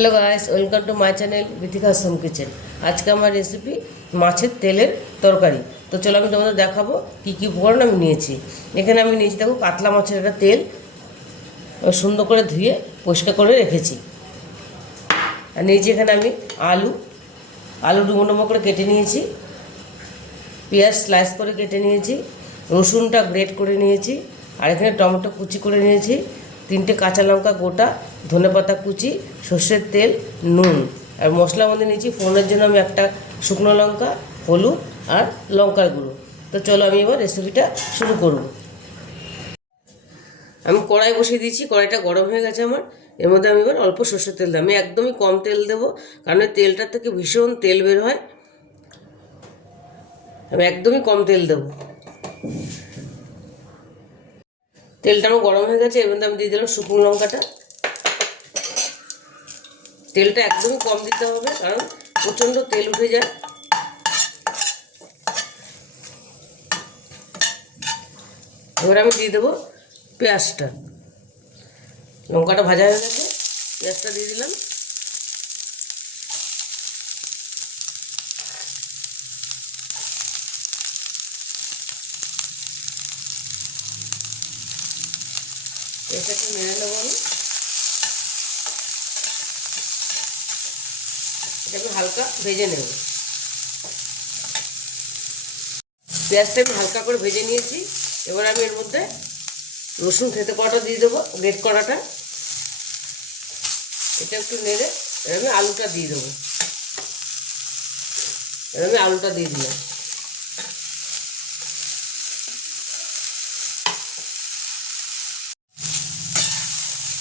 Hello guys, welcome to my channel Ritika home kitchen. আজকে আমার recipe মাছের তেলের তরকারি। তো চলো আমি তোমাদের দেখাবো কী কী উপকরণ আমি নিয়েছি। এখানে আমি নিয়েছি দেখো কাতলা মাছের একটা তেল, সুন্দর করে ধুয়ে পরিষ্কার করে রেখেছি। আর নিয়েছি এখানে আমি আলু ডুমো ডুমো করে কেটে নিয়েছি, পেঁয়াজ স্লাইস করে কেটে নিয়েছি, রসুনটা গ্রেট করে নিয়েছি, আর এখানে টমেটো কুচি করে নিয়েছি, 3টে কাঁচা লঙ্কা গোটা, ধনেপাতা কুচি, সর্ষের তেল, নুন। আর মশলার মধ্যে নিয়েছি ফোড়নের জন্য আমি একটা শুকনো লঙ্কা, হলুদ আর লঙ্কার গুঁড়ো। তো চলো আমি এবার রেসিপিটা শুরু করব। আমি কড়াই বসিয়ে দিয়েছি, কড়াইটা গরম হয়ে গেছে আমার। এর মধ্যে আমি এবার অল্প সর্ষের তেল দেবো। আমি একদমই কম তেল দেবো, কারণ ওই তেলটার থেকে ভীষণ তেল বের হয়। আমি একদমই কম তেল দেবো। তেলটা আমার গরম হয়ে গেছে, এর মধ্যে আমি দিয়ে দিলাম শুকনো লঙ্কাটা। তেলটা একদমই কম দিতে হবে, কারণ প্রচণ্ড তেল উঠে যায়। এবার আমি দিয়ে দেবো পেঁয়াজটা। লঙ্কাটা ভাজা হয়ে গেছে, পেঁয়াজটা দিয়ে দিলাম। পেঁয়াজটা একটু নেড়ে নেবো আমি। এটাকে হালকা ভেজে নেব। পেঁয়াজটা আমি হালকা করে ভেজে নিয়েছি। এবার আমি এর মধ্যে রসুন খেতে কড়াটা দিয়ে দেবো, গ্রেট কড়াটা। এটা একটু নেড়ে এবার আমি আলুটা দিয়ে দেবো। এবার আমি আলুটা দিয়ে দিলাম।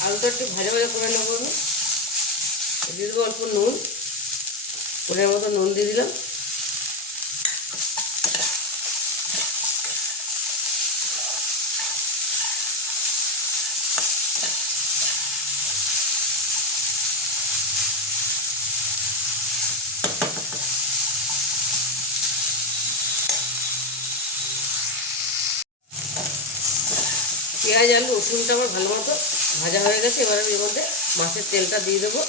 আলুটা একটু ভাজা ভাজা করে নেবো আমি। দিয়ে দেবো অল্প নুন, পরিমাণ মতো নুন দিয়ে দিলাম। পেঁয়াজ আলু রসুনটা আমার ভালো মতো ভাজা হয়ে গেছে। এবার আমি এর মধ্যে মাছের তেলটা দিয়ে দেবো।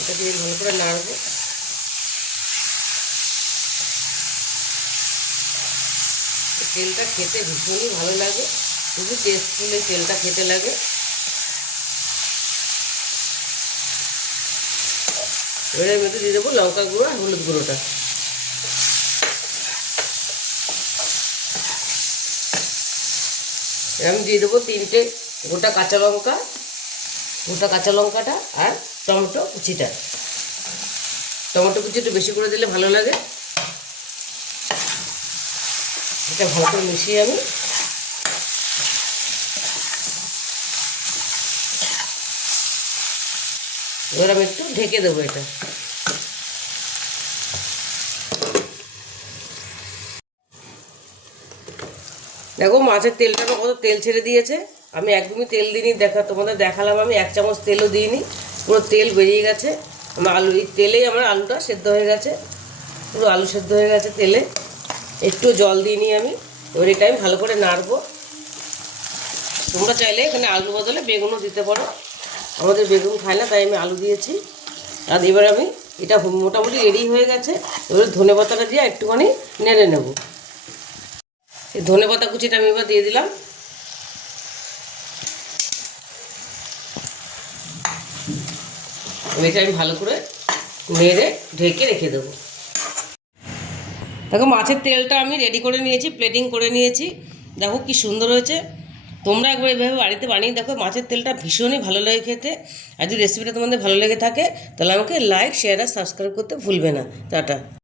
এটা দিয়ে ভালো করে নাড়বো। তেলটা খেতে ভীষণই ভালো লাগে, খুবই টেস্টফুল এই তেলটা খেতে লাগে। এবারে আমি একটু দিয়ে দেবো লঙ্কা গুঁড়ো আর হলুদ গুঁড়োটা। আমি দিয়ে দেবো 3টে গোটা কাঁচা লঙ্কাটা আর টমেটো কুচিটা। টমেটো কুচি একটু বেশি করে দিলে ভালো লাগে। এটা ভালো করে মিশিয়ে আমি এবার আমি একটু ঢেকে দেবো এটা। দেখো মাছের তেলটা কত তেল ছেড়ে দিয়েছে। আমি একদমই তেল দিইনি, তোমাদের দেখালাম আমি 1 চামচ তেলও দিইনি, পুরো তেল বেরিয়ে গেছে। আমার এই তেলেই আমার আলুটা সেদ্ধ হয়ে গেছে, পুরো আলু সেদ্ধ হয়ে গেছে তেলে। একটু জল দিইনি আমি। এবার এটা আমি ভালো করে নাড়বো। তোমরা চাইলে এখানে আলু বদলে বেগুনও দিতে পারো, আমাদের বেগুন খায় না তাই আমি আলু দিয়েছি। আর এবার আমি এটা মোটামুটি রেডি হয়ে গেছে। এবার ধনেপাতাটা দিয়ে একটুখানি নেড়ে নেব। এই ধনেপাতা কুচিটা আমি এবার দিয়ে দিলাম। এটা আমি ভালো করে নেড়ে ঢেকে রেখে দেবো। দেখো মাছের তেলটা আমি রেডি করে নিয়েছি, প্লেটিং করে নিয়েছি। দেখো কি সুন্দর হয়েছে। তোমরা একবার এইভাবে বাড়িতে বানিয়ে দেখো, মাছের তেলটা ভীষণই ভালো লাগে খেতে। আর যদি রেসিপিটা তোমাদের ভালো লেগে থাকে তাহলে আমাকে লাইক, শেয়ার আর সাবস্ক্রাইব করতে ভুলবে না। টাটা।